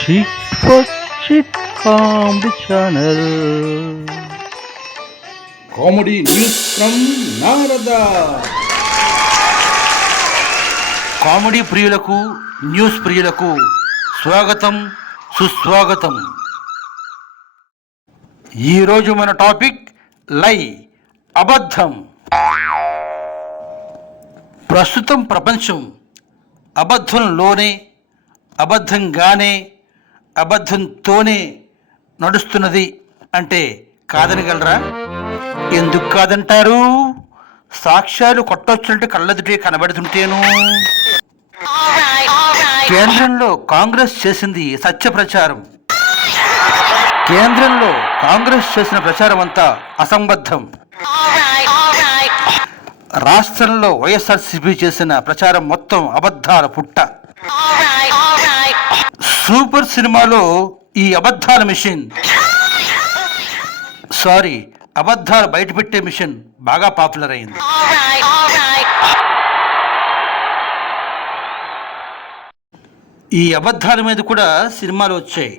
Chit for Chit Comedy Channel. Comedy news from Narada. Comedy ప్రియులకు news ప్రియులకు స్వాగతం సుస్వాగతం. ఈరోజు మన టాపిక్ లై, అబద్ధం. ప్రస్తుతం ప్రపంచం అబద్ధంలోనే, అబద్ధంగానే, అబద్ధంతోనే నడుస్తున్నది అంటే కాదనగలరా? ఎందుకు కాదంటారు? సాక్ష్యాలు కొట్టొచ్చినట్టు కళ్ళెదుటే కనబడుతుంటేను. కేంద్రంలో కాంగ్రెస్ చేసింది సత్య ప్రచారం. కేంద్రంలో కాంగ్రెస్ చేసిన ప్రచారం అంతా అసంబద్ధం. రాష్ట్రంలో వైఎస్ఆర్సీపీ చేసిన ప్రచారం మొత్తం అబద్ధాల పుట్ట. సూపర్ సినిమాలో ఈ అబద్ధాల మిషన్, అబద్ధాలు బయటపెట్టే మిషన్ బాగా పాపులర్ అయింది. ఈ అబద్ధాల మీద కూడా సినిమాలు వచ్చాయి.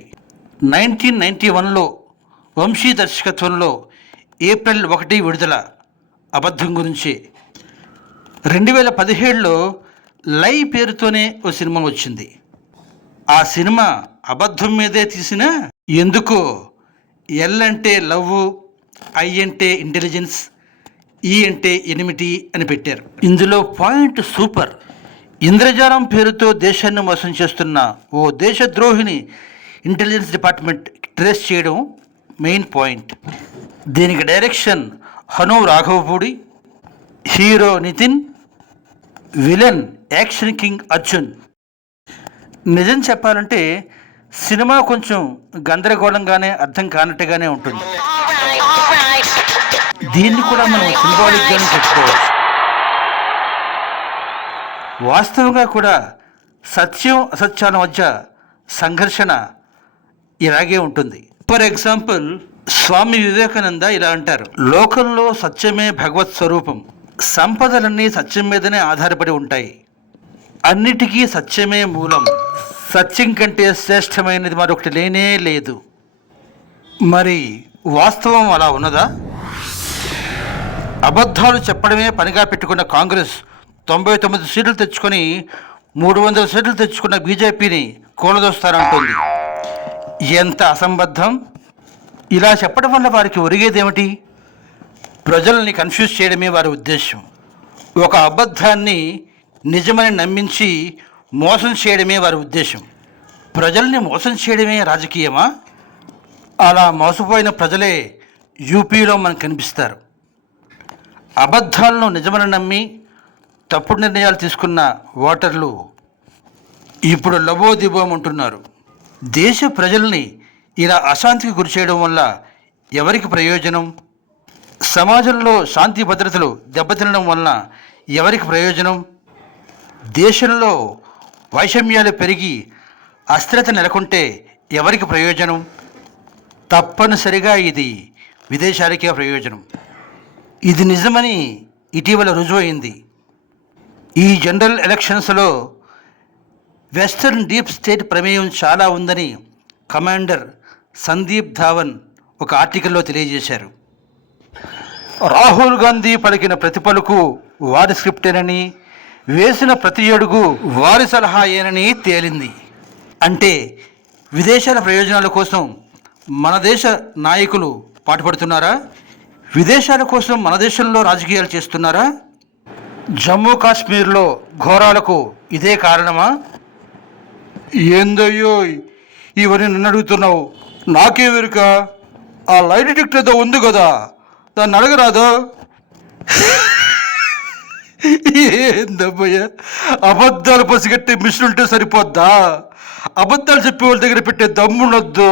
1991లో వంశీ దర్శకత్వంలో ఏప్రిల్ 1 విడుదల అబద్ధం గురించి. 2017లో లై పేరుతోనే ఓ సినిమా వచ్చింది. ఆ సినిమా అబద్ధం మీదే తీసిన, ఎందుకో ఎల్ అంటే లవ్, ఐ అంటే ఇంటెలిజెన్స్, ఈ అంటే ఎనిమిటీ అని పెట్టారు. ఇందులో పాయింట్ సూపర్. ఇంద్రజాలం పేరుతో దేశాన్ని మోసం చేస్తున్న ఓ దేశద్రోహిని ఇంటెలిజెన్స్ డిపార్ట్మెంట్ ట్రేస్ చేయడం మెయిన్ పాయింట్. దీనికి direction Hanu Raghavapudi, hero Nithiin, villain action king Arjun. నిజం చెప్పాలంటే సినిమా కొంచెం గందరగోళంగానే, అర్థం కానట్టుగానే ఉంటుంది. దీన్ని కూడా మనం సింబాలిక్గానే చెప్పుకోవచ్చు. వాస్తవంగా కూడా సత్యం అసత్యాల మధ్య సంఘర్షణ ఇలాగే ఉంటుంది. ఫర్ ఎగ్జాంపుల్, స్వామి వివేకానంద ఇలా అంటారు: లోకంలో సత్యమే భగవత్ స్వరూపం. సంపదలన్నీ సత్యం మీదనే ఆధారపడి ఉంటాయి. అన్నిటికీ సత్యమే మూలం. సత్యం కంటే శ్రేష్టమైనది మరొకటి లేనే లేదు. మరి వాస్తవం అలా ఉన్నదా? అబద్ధాలు చెప్పడమే పనిగా పెట్టుకున్న కాంగ్రెస్ 99 సీట్లు తెచ్చుకొని 300 సీట్లు తెచ్చుకున్న బీజేపీని కూలదోస్తారంటుంది. ఎంత అసంబద్ధం! ఇలా చెప్పడం వల్ల వారికి ఒరిగేదేమిటి? ప్రజల్ని కన్ఫ్యూజ్ చేయడమే వారి ఉద్దేశం. ఒక అబద్ధాన్ని నిజమని నమ్మించి మోసం చేయడమే వారి ఉద్దేశం. ప్రజల్ని మోసం చేయడమే రాజకీయమా? అలా మోసపోయిన ప్రజలే యూపీలో మనకు కనిపిస్తారు. అబద్ధాలను నిజమని నమ్మి తప్పుడు నిర్ణయాలు తీసుకున్న ఓటర్లు ఇప్పుడు లబోదిబోమంటున్నారు. దేశ ప్రజల్ని ఇలా అశాంతికి గురి చేయడం వల్ల ఎవరికి ప్రయోజనం? సమాజంలో శాంతి భద్రతలు దెబ్బతినడం వలన ఎవరికి ప్రయోజనం? దేశంలో వైషమ్యాలు పెరిగి అస్థిరత నెలకొంటే ఎవరికి ప్రయోజనం? తప్పనిసరిగా ఇది విదేశాలకే ప్రయోజనం. ఇది నిజమని ఇటీవల రుజువైంది. ఈ జనరల్ ఎలక్షన్స్లో వెస్టర్న్ డీప్ స్టేట్ ప్రమేయం చాలా ఉందని కమాండర్ సందీప్ ధావన్ ఒక ఆర్టికల్లో తెలియజేశారు. రాహుల్ గాంధీ పలికిన ప్రతి పలుకు వారి స్క్రిప్టేనని, వేసిన ప్రతి అడుగు వారి సలహాయేనని తేలింది. అంటే విదేశాల ప్రయోజనాల కోసం మన దేశ నాయకులు పాటుపడుతున్నారా? విదేశాల కోసం మన దేశంలో రాజకీయాలు చేస్తున్నారా? జమ్మూ కాశ్మీర్లో ఘోరాలకు ఇదే కారణమా? ఏందయ్యో ఇవన్నీ నన్ను అడుగుతున్నావు? నాకే వెనుక ఆ లైట్ డిటెక్టర్ ఏదో ఉంది కదా, దాన్ని అడగరాదు? ఏందమ్మయ్య, అబద్ధాలు పసిగట్టే మిషన్ ఉంటే సరిపోద్దా? అబద్ధాలు చెప్పే వాళ్ళ దగ్గర పెట్టే దమ్ముండొద్దు.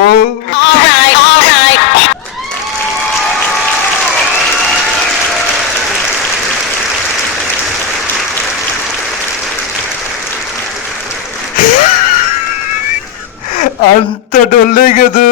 అంత డొల్లే కదా